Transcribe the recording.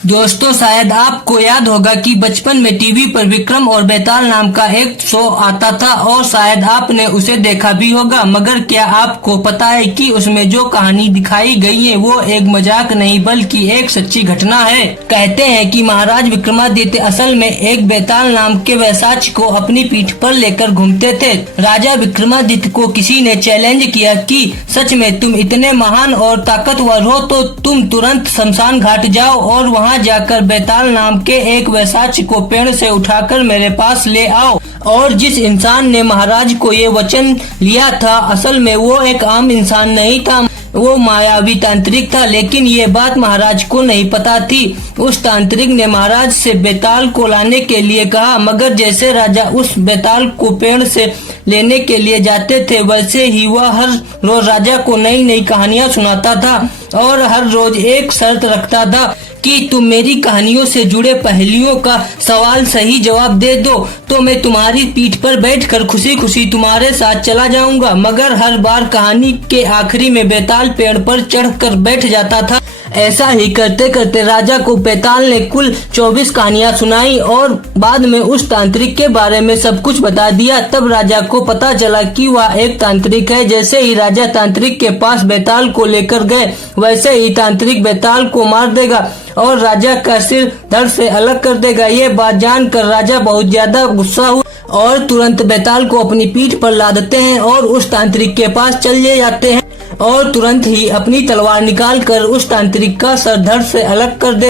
दोस्तों, शायद आपको याद होगा कि बचपन में टीवी पर विक्रम और बेताल नाम का एक शो आता था और शायद आपने उसे देखा भी होगा। मगर क्या आपको पता है कि उसमें जो कहानी दिखाई गई है वो एक मजाक नहीं बल्कि एक सच्ची घटना है। कहते हैं कि महाराज विक्रमादित्य असल में एक बेताल नाम के वैसाच को अपनी पीठ पर लेकर घूमते थे। राजा विक्रमादित्य को किसी ने चैलेंज किया कि सच में तुम इतने महान और ताकतवर हो तो तुम तुरंत शमशान घाट जाओ और वहाँ जाकर बेताल नाम के एक वैसाच को पेड़ से उठाकर मेरे पास ले आओ। और जिस इंसान ने महाराज को ये वचन लिया था, असल में वो एक आम इंसान नहीं था, वो मायावी तांत्रिक था। लेकिन ये बात महाराज को नहीं पता थी। उस तांत्रिक ने महाराज से बेताल को लाने के लिए कहा, मगर जैसे राजा उस बेताल को पेड़ से लेने के लिए जाते थे वैसे ही वह हर रोज राजा को नई नई कहानियां सुनाता था और हर रोज एक शर्त रखता था कि तुम मेरी कहानियों से जुड़े पहेलियों का सवाल सही जवाब दे दो तो मैं तुम्हारी पीठ पर बैठकर खुशी खुशी तुम्हारे साथ चला जाऊंगा। मगर हर बार कहानी के आखिरी में बेताल पेड़ पर चढ़कर बैठ जाता था। ऐसा ही करते करते राजा को बेताल ने कुल 24 कहानियां सुनाई और बाद में उस तांत्रिक के बारे में सब कुछ बता दिया। तब राजा को पता चला कि वह एक तांत्रिक है। जैसे ही राजा तांत्रिक के पास बेताल को लेकर गए वैसे ही तांत्रिक बेताल को मार देगा और राजा का सिर धड़ से अलग कर देगा। ये बात जानकर राजा बहुत ज्यादा गुस्सा हुआ और तुरंत बेताल को अपनी पीठ पर लादते हैं और उस तांत्रिक के पास चले जाते हैं और तुरंत ही अपनी तलवार निकालकर उस तांत्रिक का सर धड़ से अलग कर दे